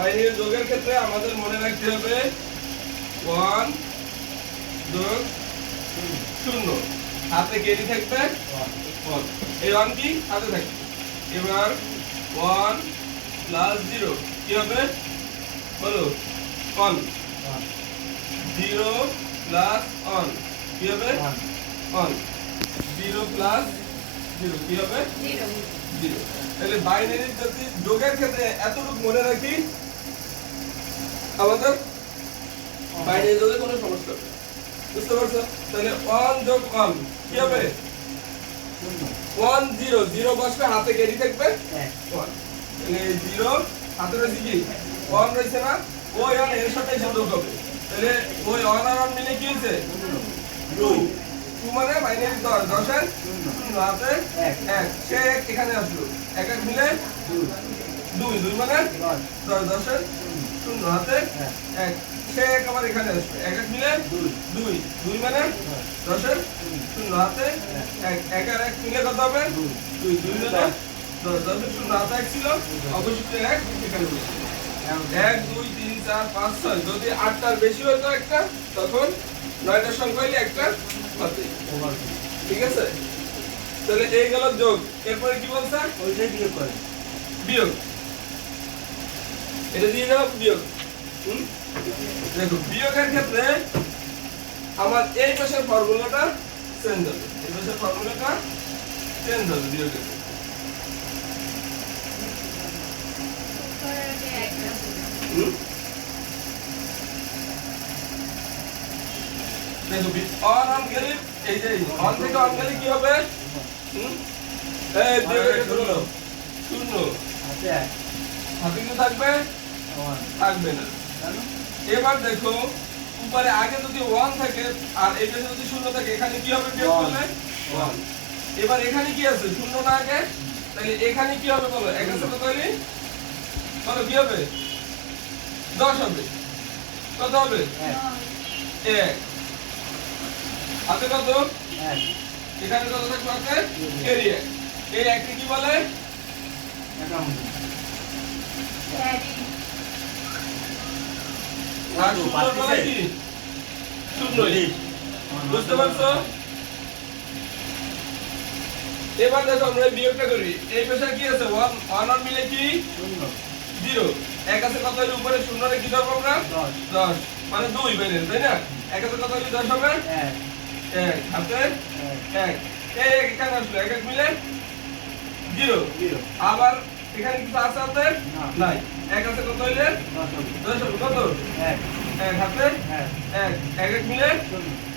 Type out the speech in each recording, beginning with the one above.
binary যোগের ক্ষেত্রে আমাদের মনে রাখতে হবে 1 যোগ 0 হাতে ক্যারি থাকবে 1 এই 1 কি হাতে থাকবে এবার 1 প্লাস 0 কি হবে বলো 1 0 প্লাস 1 কি হবে 1 0 প্লাস 0 কি হবে 0 তাহলে বাইনারি যদি যোগের ক্ষেত্রে এতটুকু মনে রাখি আমাদের বাইনারি যোগে কোনো সমস্যা হবে বুঝতে পারছো তাহলে 1 যোগ 1 কি হবে 1 0 0 বসবে হাতে ক্যারি থাকবে 1 তাহলে 0 হাতে রয়েছে কি 1 রয়েছে না ওই 1 এর সাথে যোগ হবে তাহলে ওই 1 আর 1 মিলে কি হয়েছে 2 2 মানে বাইনারি 10 এর 0 হাতে 1 সে এখানে আসলো 1 1 মিলে 2 2 মানে 10 এর 0 হাতে 1 সে একবার এখানে আসবে 1 1 মিলে 2 2 মানে 10 এর 0 হাতে 1 1 আর 1 মিলে কত হবে 2 2 মানে 10 এর 0 হাতে 1 ছিল অবশিষ্ট 1 এখানে বসে 1 2 3 4 5 6 যদি 8টার বেশি হতো একটা তখন 9টার সংখ্যা হইলে একটা বাদে ঠিক আছে তাহলে এই গেল যোগ এরপরে কি বলছ ওইটাই বিয়োগ করে বিয়োগ এটা দিয়ে দাও বিয়োগ দেখো বিয়োগের ক্ষেত্রে আমার এই পাশের ফর্মুলাটা চেঞ্জ হবে এই পাশের ফর্মুলাটা চেঞ্জ হবে বিয়োগের দেখো অন অন গেলে এই যে অন থেকে অন গেলে কি হবে এই বিয়োগের শূন্য শূন্য আচ্ছা হাতে কি থাকবে থাকবে না এবার দেখো উপরে আগে যদি 1 থাকে আর এই পাশে যদি 0 থাকে এখানে কি হবে বিয়োগ করলে 1 এবার এখানে কি আছে 0 না আগে তাহলে এখানে কি হবে বলো 1 এর সাথে তৈরি বলো কি হবে 10 হবে কত হবে 1 হাতে কত 1 এখানে কত থাকবে হাতে ক্যারি 1 এই 1 কে কি বলে অ্যাকাউন্ট আর শূন্য বলে কি শূন্যই বুঝতে পারছো এবার দেখো আমরা বিয়োগটা করি এই পাশে কি আছে 1 1 আর মিলে কি 0 1 আছে কত এর উপরে 0 রে কি ধরব আমরা 10 মানে 2 বাইরে তাই না 1 আছে কত হলে 10 হবে 1 1 হাতে 1 এই এখানে আসলো 1 1 মিলে 0 আবার এখানে কিছু আছে হাতে নাই 1 আছে কত হইলে 10 হবে কত 1 1 হাতে 1 1 1 মিলে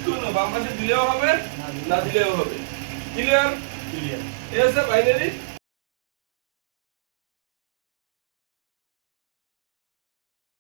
0 বাম পাশে দিলেও হবে না দিলেও হবে ক্লিয়ার এই হচ্ছে বাইনারি